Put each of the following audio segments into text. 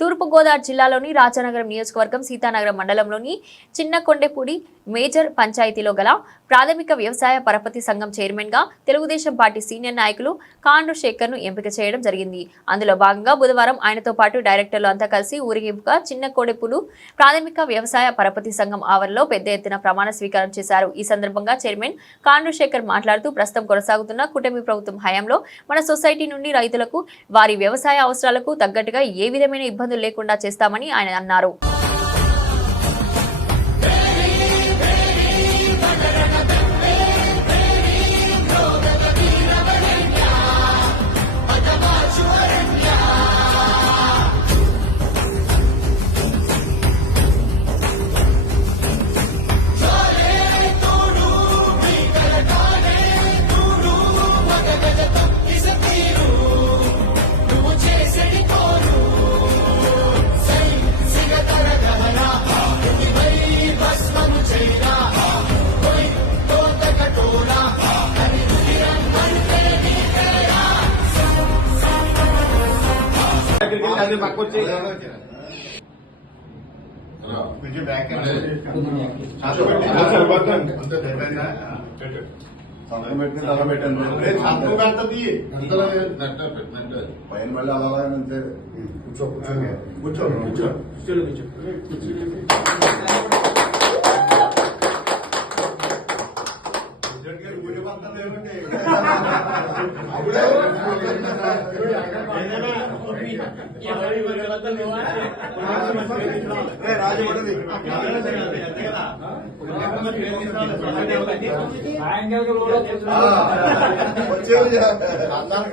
తూర్పుగోదావరి జిల్లాలోని రాజానగరం నియోజకవర్గం సీతానగరం మండలంలోని చిన్న కొండెపూడి మేజర్ పంచాయతీలో గల ప్రాథమిక వ్యవసాయ పరపతి సంఘం చైర్మన్గా తెలుగుదేశం పార్టీ సీనియర్ నాయకులు కాండ్రు శేఖర్ను ఎంపిక చేయడం జరిగింది. అందులో భాగంగా బుధవారం ఆయనతో పాటు డైరెక్టర్లు అంతా కలిసి ఊరేగింపుగా చిన్న కోడెపులు ప్రాథమిక వ్యవసాయ పరపతి సంఘం ఆవరణలో పెద్ద ఎత్తున ప్రమాణ స్వీకారం చేశారు. ఈ సందర్భంగా చైర్మన్ కాండ్రు శేఖర్ మాట్లాడుతూ ప్రస్తుతం కొనసాగుతున్న కూటమి ప్రభుత్వం హయాంలో మన సొసైటీ నుండి రైతులకు వారి వ్యవసాయ అవసరాలకు తగ్గట్టుగా ఏ విధమైన ఇబ్బంది ఇబ్బందులు లేకుండా చేస్తామని ఆయన అన్నారు. పెట్టిన తల పెట్టాను సంతకం పెడతది పైన మళ్ళీ అలా అంతే. కూర్చో కూర్చో. కూర్చో అందరికి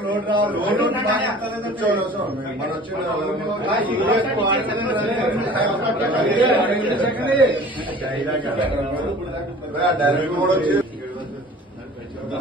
లోడ్ రావాలి లోడ్ ఉంటే బాగా కూర్చోవాలి అవసరం. మరి వచ్చేది డైరెక్ట్ కూడా వచ్చి